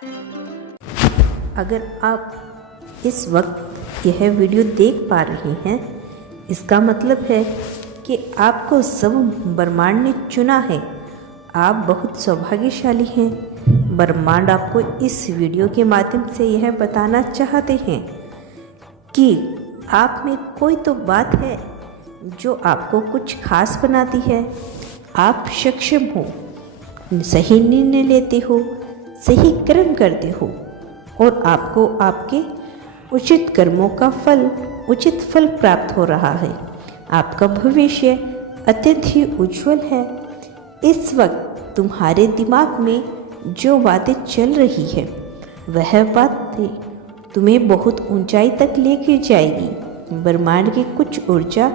अगर आप इस वक्त यह वीडियो देख पा रहे हैं, इसका मतलब है कि आपको सब ब्रह्मांड ने चुना है। आप बहुत सौभाग्यशाली हैं। ब्रह्मांड आपको इस वीडियो के माध्यम से यह बताना चाहते हैं कि आप में कोई तो बात है जो आपको कुछ खास बनाती है। आप सक्षम हो, सही निर्णय लेते हो, सही कर्म करते हो और आपको आपके उचित कर्मों का उचित फल प्राप्त हो रहा है। आपका भविष्य अत्यंत ही उज्जवल है। इस वक्त तुम्हारे दिमाग में जो बातें चल रही है, वह बातें तुम्हें बहुत ऊंचाई तक लेकर जाएगी। ब्रह्मांड की कुछ ऊर्जा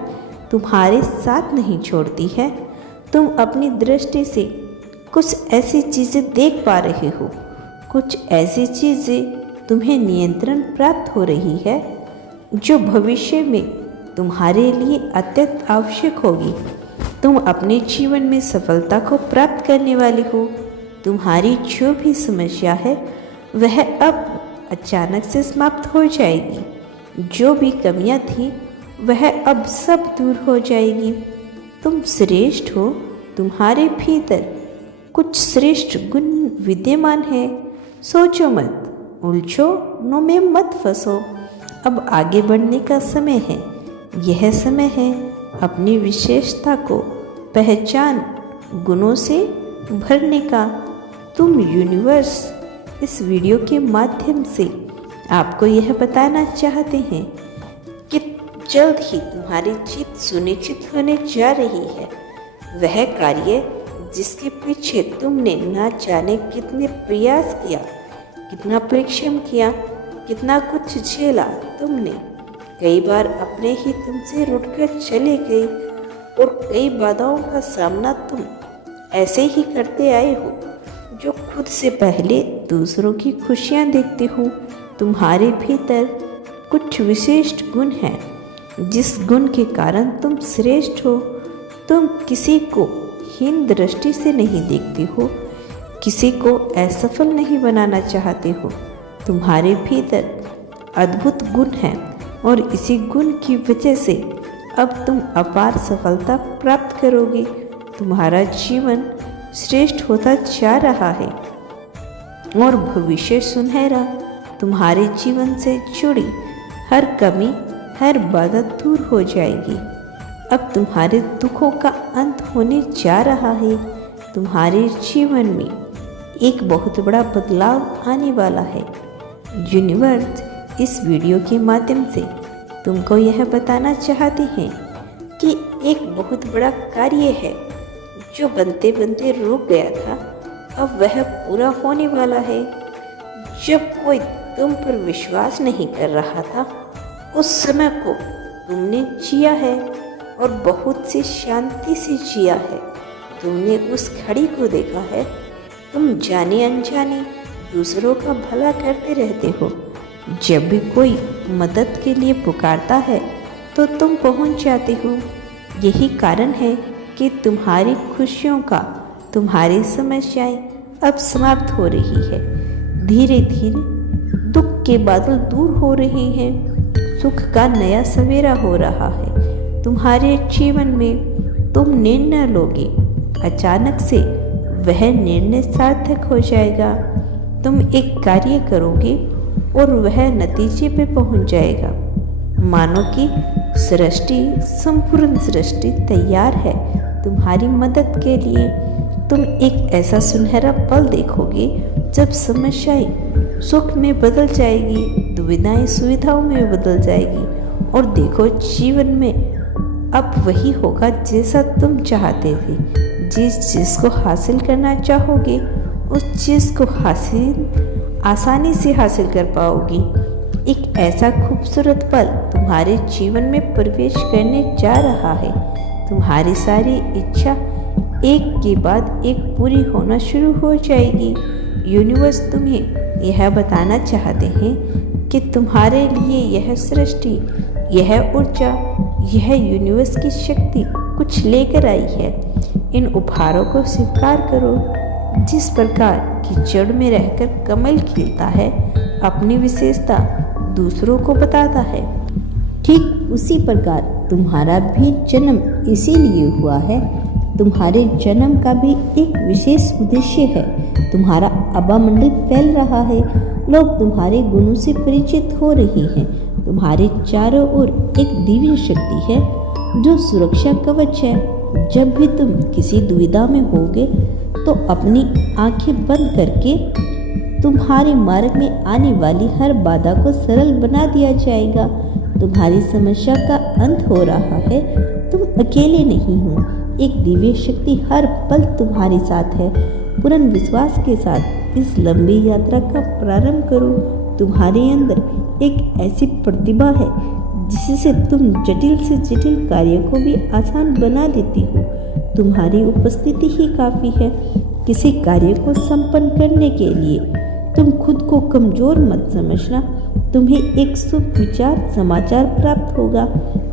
तुम्हारे साथ नहीं छोड़ती है। तुम अपनी दृष्टि से कुछ ऐसी चीज़ें देख पा रहे हो, कुछ ऐसी चीज़ें तुम्हें नियंत्रण प्राप्त हो रही है जो भविष्य में तुम्हारे लिए अत्यंत आवश्यक होगी। तुम अपने जीवन में सफलता को प्राप्त करने वाले हो। तुम्हारी जो भी समस्या है वह अब अचानक से समाप्त हो जाएगी। जो भी कमियां थी वह अब सब दूर हो जाएगी। तुम श्रेष्ठ हो। तुम्हारे भीतर कुछ श्रेष्ठ गुण विद्यमान है। सोचो मत, उलझनों में मत फंसो। अब आगे बढ़ने का समय है। यह समय है अपनी विशेषता को पहचान गुणों से भरने का। तुम यूनिवर्स इस वीडियो के माध्यम से आपको यह बताना चाहते हैं कि जल्द ही तुम्हारी जीत सुनिश्चित होने जा रही है। वह कार्य जिसके पीछे तुमने ना जाने कितने प्रयास किया, कितना परिश्रम किया, कितना कुछ झेला तुमने। कई बार अपने ही तुमसे रुठकर चले गए और कई बाधाओं का सामना तुम ऐसे ही करते आए हो जो खुद से पहले दूसरों की खुशियाँ देखते हो। तुम्हारे भीतर कुछ विशिष्ट गुण हैं जिस गुण के कारण तुम श्रेष्ठ हो। तुम किसी को हीन दृष्टि से नहीं देखते हो, किसी को असफल नहीं बनाना चाहते हो। तुम्हारे भीतर अद्भुत गुण हैं और इसी गुण की वजह से अब तुम अपार सफलता प्राप्त करोगे। तुम्हारा जीवन श्रेष्ठ होता जा रहा है और भविष्य सुनहरा। तुम्हारे जीवन से जुड़ी हर कमी, हर बाधा दूर हो जाएगी। अब तुम्हारे दुखों का अंत होने जा रहा है। तुम्हारे जीवन में एक बहुत बड़ा बदलाव आने वाला है। यूनिवर्स इस वीडियो के माध्यम से तुमको यह बताना चाहते हैं कि एक बहुत बड़ा कार्य है जो बनते बनते रुक गया था, अब वह पूरा होने वाला है। जब कोई तुम पर विश्वास नहीं कर रहा था, उस समय को तुमने जिया है और बहुत सी शांति से जिया है। तुमने उस घड़ी को देखा है। तुम जाने अनजाने दूसरों का भला करते रहते हो। जब भी कोई मदद के लिए पुकारता है तो तुम पहुंच जाते हो। यही कारण है कि तुम्हारी खुशियों का, तुम्हारी समस्याएं अब समाप्त हो रही है। धीरे धीरे दुख के बादल दूर हो रहे हैं। सुख का नया सवेरा हो रहा है। तुम्हारे जीवन में तुम निर्णय लोगे, अचानक से वह निर्णय सार्थक हो जाएगा। तुम एक कार्य करोगे और वह नतीजे पे पहुंच जाएगा। मानो कि सृष्टि, संपूर्ण सृष्टि तैयार है तुम्हारी मदद के लिए। तुम एक ऐसा सुनहरा पल देखोगे जब समस्याएं सुख में बदल जाएगी, दुविधाएं सुविधाओं में बदल जाएगी। और देखो, जीवन में अब वही होगा जैसा तुम चाहते थे। जिस चीज़ को हासिल करना चाहोगे उस चीज़ को आसानी से हासिल कर पाओगी। एक ऐसा खूबसूरत पल तुम्हारे जीवन में प्रवेश करने जा रहा है। तुम्हारी सारी इच्छा एक के बाद एक पूरी होना शुरू हो जाएगी। यूनिवर्स तुम्हें यह बताना चाहते हैं कि तुम्हारे लिए यह सृष्टि, यह ऊर्जा, यह यूनिवर्स की शक्ति कुछ लेकर आई है। इन उपहारों को स्वीकार करो। जिस प्रकार की जड़ में रहकर कमल खिलता है, अपनी विशेषता दूसरों को बताता है, ठीक उसी प्रकार तुम्हारा भी जन्म इसीलिए हुआ है। तुम्हारे जन्म का भी एक विशेष उद्देश्य है। तुम्हारा आभामंडल फैल रहा है, लोग तुम्हारे गुणों से परिचित हो रहे हैं। तुम्हारे चारों ओर एक दिव्य शक्ति है जो सुरक्षा कवच है। जब भी तुम किसी दुविधा में होगे तो अपनी आंखें बंद करके तुम्हारे मार्ग में आने वाली हर बाधा को सरल बना दिया जाएगा। तुम्हारी समस्या का अंत हो रहा है। तुम अकेले नहीं हो, एक दिव्य शक्ति हर पल तुम्हारे साथ है। पूर्ण विश्वास के साथ इस लंबी यात्रा का प्रारंभ करो। तुम्हारे अंदर एक ऐसी प्रतिभा है जिससे तुम जटिल से जटिल कार्य को भी आसान बना देती हो। तुम्हारी उपस्थिति ही काफी है किसी कार्य को संपन्न करने के लिए। तुम खुद को कमजोर मत समझना। तुम्हें एक शुभ विचार समाचार प्राप्त होगा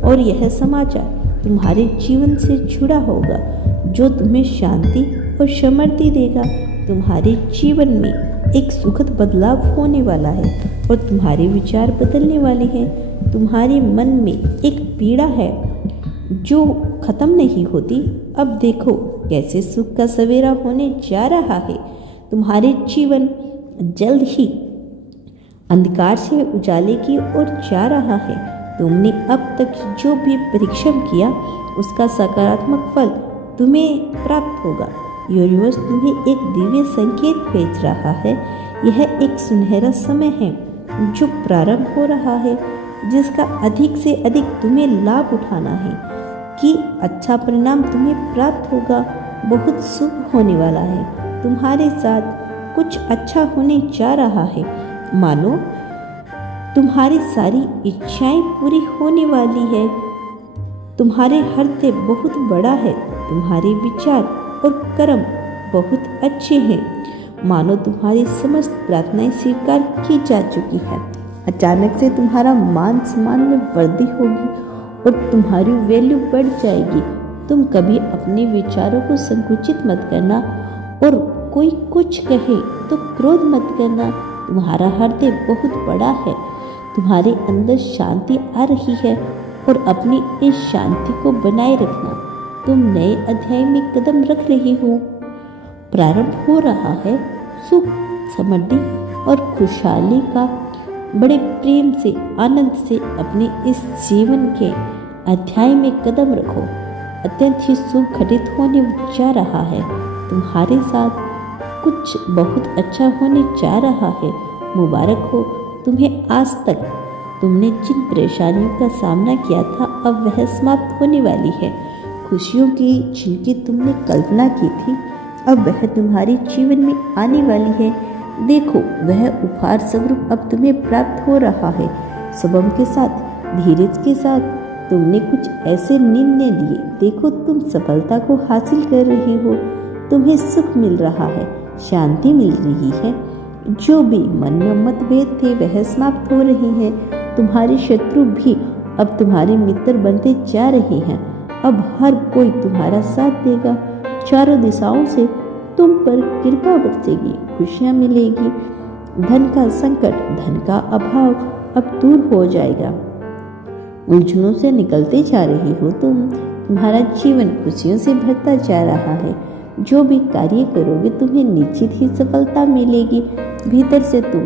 और यह समाचार तुम्हारे जीवन से जुड़ा होगा जो तुम्हें शांति और समृद्धि देगा। तुम्हारे जीवन में एक सुखद बदलाव होने वाला है और तुम्हारे विचार बदलने वाले हैं। तुम्हारे मन में एक पीड़ा है जो खत्म नहीं होती। अब देखो कैसे सुख का सवेरा होने जा रहा है। तुम्हारे जीवन जल्द ही अंधकार से उजाले की ओर जा रहा है। तुमने अब तक जो भी परिश्रम किया उसका सकारात्मक फल तुम्हें प्राप्त होगा। यूनिवर्स तुम्हें एक दिव्य संकेत भेज रहा है। यह एक सुनहरा समय है जो प्रारंभ हो रहा है, जिसका अधिक से अधिक तुम्हें लाभ उठाना है कि अच्छा परिणाम तुम्हें प्राप्त होगा। बहुत शुभ होने वाला है। तुम्हारे साथ कुछ अच्छा होने जा रहा है। मानो तुम्हारी सारी इच्छाएं पूरी होने वाली है। तुम्हारे हृदय बहुत बड़ा है। तुम्हारे विचार और कर्म बहुत अच्छे हैं। मानो तुम्हारी समस्त प्रार्थनाएं स्वीकार की जा चुकी है। अचानक से तुम्हारा मान सम्मान में वृद्धि होगी और तुम्हारी वैल्यू बढ़ जाएगी। तुम कभी अपने विचारों को संकुचित मत करना और कोई कुछ कहे तो क्रोध मत करना। तुम्हारा हृदय बहुत बड़ा है। तुम्हारे अंदर शांति आ रही है और अपनी इस शांति को बनाए रखना। तुम नए अध्याय में कदम रख रहे हो। प्रारंभ हो रहा है सुख, समृद्धि और खुशहाली का। बड़े प्रेम से, आनंद से अपने इस जीवन के अध्याय में कदम रखो। अत्यंत ही शुभ घटित होने जा रहा है। तुम्हारे साथ कुछ बहुत अच्छा होने जा रहा है। मुबारक हो तुम्हें। आज तक तुमने जिन परेशानियों का सामना किया था अब वह समाप्त होने वाली है। खुशियों की जिनकी तुमने कल्पना की थी अब वह तुम्हारे जीवन में आने वाली है। देखो वह उपहार स्वरूप अब तुम्हें प्राप्त हो रहा है। सबम के साथ, धीरज के साथ तुमने कुछ ऐसे निर्णय लिए। देखो तुम सफलता को हासिल कर रहे हो। तुम्हें सुख मिल रहा है, शांति मिल रही है। जो भी मन में मतभेद थे वह समाप्त हो रहे हैं। तुम्हारे शत्रु भी अब तुम्हारे मित्र बनते जा रहे हैं। अब हर कोई तुम्हारा साथ देगा। चारों दिशाओं से तुम पर कृपा बरसेगी, खुशियां मिलेगी। धन का संकट, धन का अभाव अब दूर हो जाएगा। उलझनों से निकलते जा रही हो तुम। तुम्हारा जीवन खुशियों से भरता जा रहा है। जो भी कार्य करोगे तुम्हें निश्चित ही सफलता मिलेगी। भीतर से तुम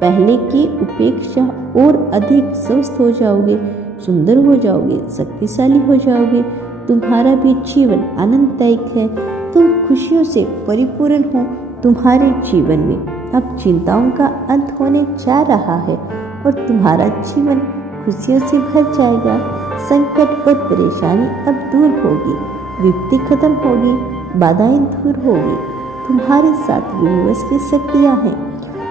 पहले की अपेक्षा और अधिक स्वस्थ हो जाओगे, सुंदर हो जाओगे, शक्तिशाली हो जाओगे। तुम्हारा भी जीवन आनंददायक है। तुम खुशियों से परिपूर्ण हो। तुम्हारे जीवन में अब चिंताओं का अंत होने जा रहा है और तुम्हारा जीवन खुशियों से भर जाएगा। संकट और परेशानी अब दूर होगी, विपत्ति खत्म होगी, बाधाएं दूर होगी। तुम्हारे साथ यूनिवर्स की शक्तियाँ हैं।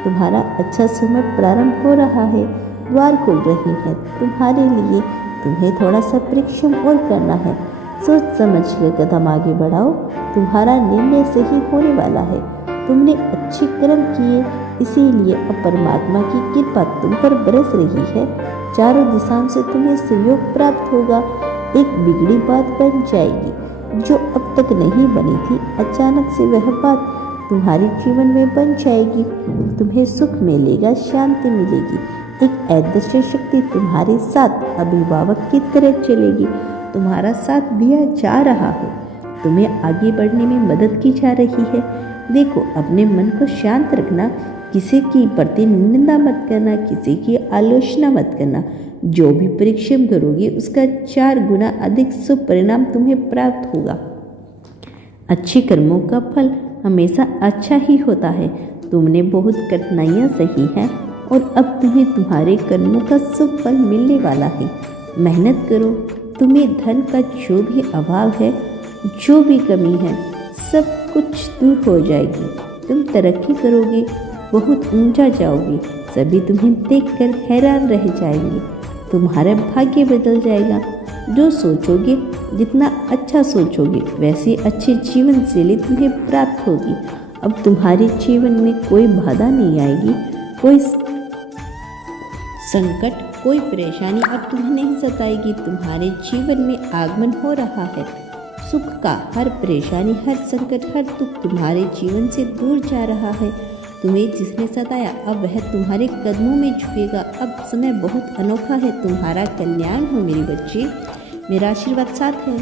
तुम्हारा अच्छा समय प्रारंभ हो रहा है। द्वार खुल रहे हैं तुम्हारे लिए। तुम्हें थोड़ा सा परिश्रम और करना है। सोच समझ कर कदम आगे बढ़ाओ। तुम्हारा निर्णय सही होने वाला है। तुमने अच्छे कर्म किए, इसीलिए अब परमात्मा की कृपा तुम पर बरस रही है। चारों दिशाओं से तुम्हें सहयोग प्राप्त होगा। एक बिगड़ी बात बन जाएगी जो अब तक नहीं बनी थी। अचानक से वह बात तुम्हारे जीवन में बन जाएगी। तुम्हें सुख मिलेगा, शांति मिलेगी। एक अदृश्य शक्ति तुम्हारे साथ अभिभावक की तरह चलेगी। तुम्हारा साथ दिया जा रहा है, तुम्हें आगे बढ़ने में मदद की जा रही है। देखो, अपने मन को शांत रखना, किसी की प्रति निंदा मत करना, किसी की आलोचना मत करना। जो भी परिश्रम करोगे उसका 4 गुना अधिक शुभ परिणाम तुम्हें प्राप्त होगा। अच्छे कर्मों का फल हमेशा अच्छा ही होता है। तुमने बहुत कठिनाइयाँ सही हैं और अब तुम्हें तुम्हारे कर्मों का शुभ फल मिलने वाला है। मेहनत करो, तुम्हें धन का जो भी अभाव है, जो भी कमी है, सब कुछ दूर हो जाएगी। तुम तरक्की करोगे, बहुत ऊंचा जाओगे। सभी तुम्हें देखकर हैरान रह जाएंगे। तुम्हारा भाग्य बदल जाएगा। जो सोचोगे, जितना अच्छा सोचोगे, वैसी अच्छी जीवन शैली तुम्हें प्राप्त होगी। अब तुम्हारे जीवन में कोई बाधा नहीं आएगी, कोई संकट, कोई परेशानी अब तुम्हें नहीं सताएगी। तुम्हारे जीवन में आगमन हो रहा है सुख का। हर परेशानी, हर संकट, हर दुख तुम्हारे जीवन से दूर जा रहा है। तुम्हें जिसने सताया, अब वह तुम्हारे कदमों में झुकेगा। अब समय बहुत अनोखा है। तुम्हारा कल्याण हो मेरे बच्चे, मेरा आशीर्वाद साथ है।